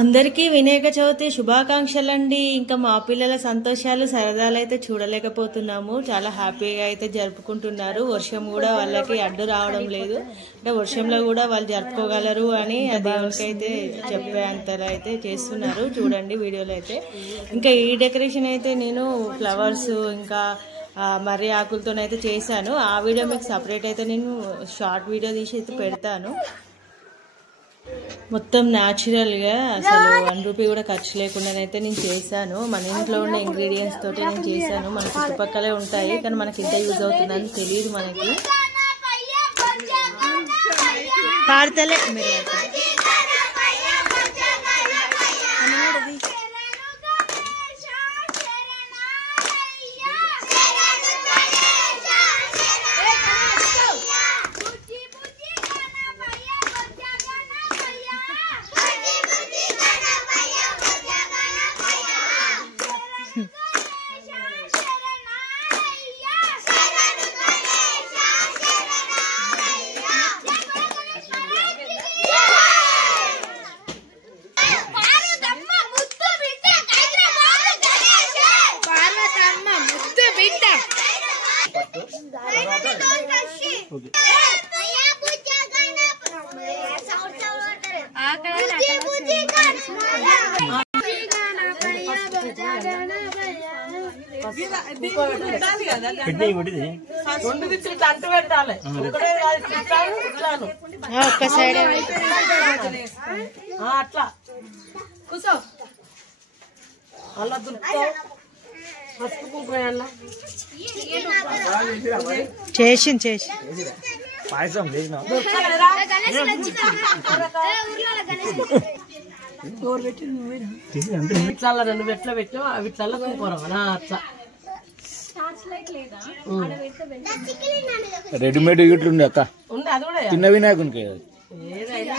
అందరికీ వినాయక చవితి శుభాకాంక్షలండి. ఇంకా మా పిల్లల సంతోషాలు సరదాలు అయితే చూడలేకపోతున్నాము. చాలా హ్యాపీగా అయితే జరుపుకుంటున్నారు. వర్షం కూడా వాళ్ళకి అడ్డు రావడం లేదు. అంటే వర్షంలో కూడా వాళ్ళు జరుపుకోగలరు అని దేవునికి అయితే చెప్పే అంతలా అయితే చేస్తున్నారు. చూడండి వీడియోలో అయితే. ఇంకా ఈ డెకరేషన్ అయితే నేను ఫ్లవర్స్ ఇంకా మర్రి ఆకులతోనైతే చేశాను. ఆ వీడియో మీకు సపరేట్ అయితే నేను షార్ట్ వీడియో తీసి అయితే పెడతాను. మొత్తం న్యాచురల్గా అసలు 1 రూపీ కూడా ఖర్చు లేకుండానైతే నేను చేశాను. మన ఇంట్లో ఉన్న ఇంగ్రీడియంట్స్ తోటి నేను చేశాను. మన చుట్టుపక్కలే ఉంటాయి కానీ మనకి ఇంత యూజ్ అవుతుందని తెలియదు మనకి. పాడతలే మీరు అట్లా కూర్చో అలా చేసి పాయసం ఇట్లా నువ్వు ఎట్లా పెట్టావు అవి ఇట్లా కొనుక్కోరా అట్లా రెడీమేడ్ ఇట్లుండే అక్క ఉంది. అది కూడా చిన్న వినాయకునికి ఏదైనా